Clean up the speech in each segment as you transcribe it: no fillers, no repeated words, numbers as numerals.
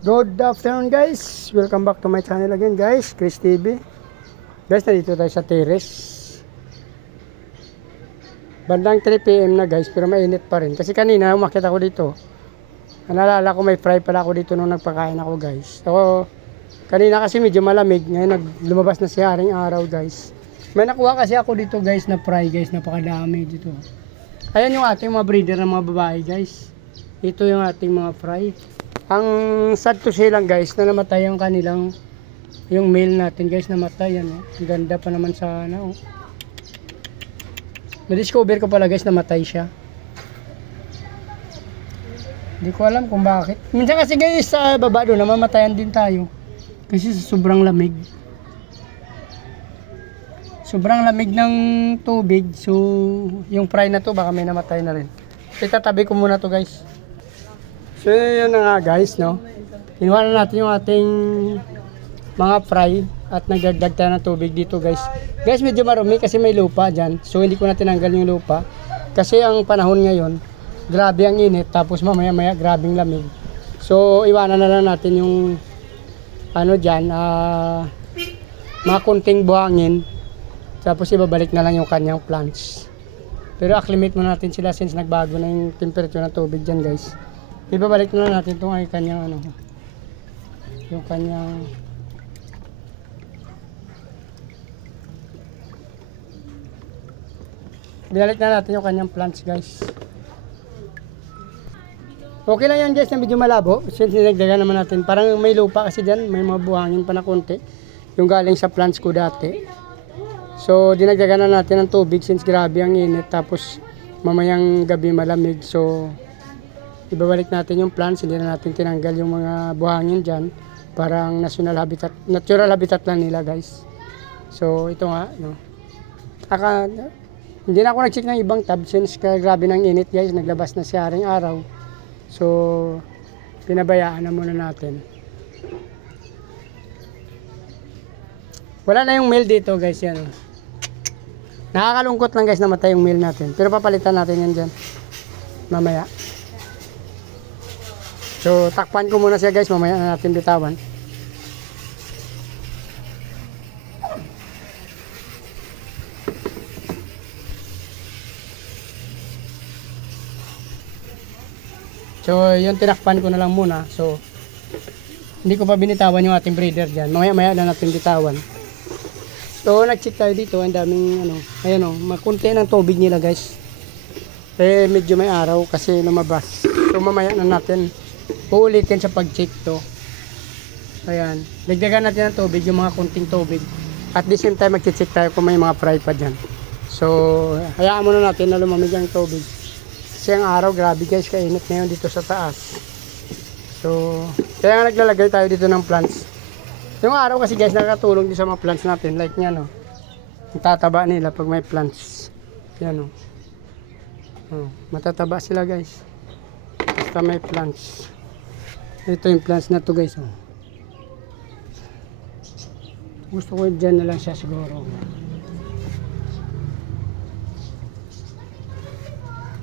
Good afternoon guys, welcome back to my channel again guys, Chris TV. Guys, nandito tayo sa terrace. Bandang 3 PM na guys, pero mainit pa rin. Kasi kanina umakyat ako dito. Naalala ko may fry pala ako dito nung nagpakain ako guys. So, kanina kasi medyo malamig, ngayon lumabas na si Haring Araw guys. May nakuha kasi ako dito guys na fry guys, napakadami dito. Ayan yung ating mga breeder ng mga babae guys. Ito yung ating mga fry. Ang sad to say lang guys na namatay yung kanilang yung male natin guys, namatay yan. Ang ganda pa naman sana oh. Na-discover ko pala guys, namatay siya. Hindi ko alam kung bakit. Minsan kasi guys sa baba doon namamatayan din tayo. Kasi sa sobrang lamig. Sobrang lamig ng tubig. So yung fry na to baka may namatay na rin. Itatabi ko muna to guys. So yun na nga guys, no. Kinuha na natin yung ating mga fry at nagdagdag tayo ng tubig dito guys. Guys, medyo marumi kasi may lupa dyan. So hindi ko na tinanggal yung lupa. Kasi ang panahon ngayon, grabe ang init. Tapos mamaya maya grabing lamig. So iwanan na lang natin yung ano dyan, mga kunting buhangin. Tapos ibabalik na lang yung kanyang plants. Pero acclimate muna natin sila since nagbago na yung temperature ng tubig dyan guys. Ibabalik na natin itong ay kanyang ano, yung kanyang ibalik na natin yung kanyang plants guys. Okay lang yan guys na medyo malabo since nilagdagan naman natin. Parang may lupa kasi dyan, may mga buhangin pa na konti yung galing sa plants ko dati. So dinagdagan na natin ng tubig since grabe ang init. Tapos mamayang gabi malamig. So ibabalik natin yung plants, hindi na natin tinanggal yung mga buhangin dyan. Parang natural habitat lang nila guys. So ito nga, no. Hindi na ako nag-check ng ibang tab since grabe ng init guys, naglabas na si Haring Araw. So pinabayaan na muna natin. Wala na yung male dito guys, yan. Nakakalungkot lang guys, namatay yung male natin. Pero papalitan natin yan dyan mamaya. So takpan ko muna siya guys, mamaya na natin bitawan. So yun, tinakpan ko na lang muna. So hindi ko pa binitawan yung ating breeder dyan, mamaya maya na natin bitawan. So nag-check tayo dito, ang daming ano, ayan o, makunti ng tubig nila guys. Medyo may araw kasi lumabas. So mamaya na natin uulitin sa pag-check to. Ayan, dagdagan natin ng tubig, yung mga kunting tubig. At the same time mag-check tayo kung may mga fry pa dyan. So hayaan muna natin na lumamig ang tubig. Kasi ang araw grabe guys, kainit ngayon dito sa taas. So kaya nga naglalagay tayo dito ng plants. Yung araw kasi guys nakakatulong din sa mga plants natin. Like nya no, ang tataba nila pag may plants. Yan o, matataba sila guys basta may plants. Ito yung plants na to guys oh. Gusto ko dyan na lang siya siguro.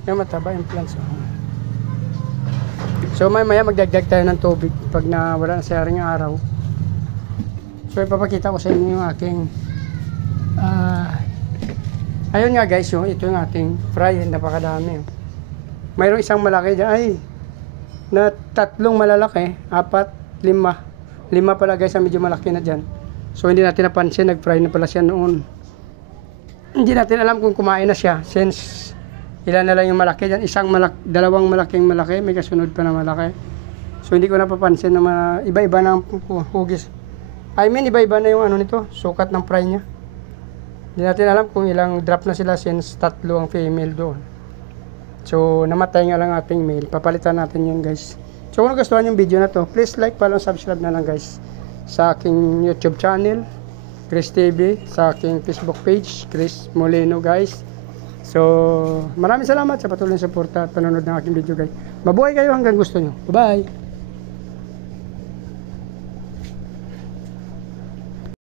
Kaya mataba yung plants oh. So maya magdagdag tayo ng tubig pag nawala na si Haring Araw. So ipapakita ko sa inyo yung aking ayun nga guys oh, ito yung ating fry, napakadami oh. Mayroong isang malaki dyan ay na tatlong malalaki, 4, 5 pala guys ang medyo malaki na dyan. So hindi natin napansin, nag-fry na pala siya noon. Hindi natin alam kung kumain na siya since ilan na lang yung malaki dyan. Dalawang malaking malaki, may kasunod pa na malaki. So hindi ko napapansin na iba-iba na hugis. I mean iba-iba na yung ano nito, sukat ng fry niya. Hindi natin alam kung ilang drop na sila since 3 ang female doon. So namatay nga lang ating male, papalitan natin yun guys. So kung nagustuhan yung video na to, please like, follow, subscribe na lang guys sa aking YouTube channel Chris TV, sa aking Facebook page Chris Molino guys. So maraming salamat sa patuloy na suporta at panonood ng aking video guys. Mabuhay kayo hanggang gusto nyo. Bye bye.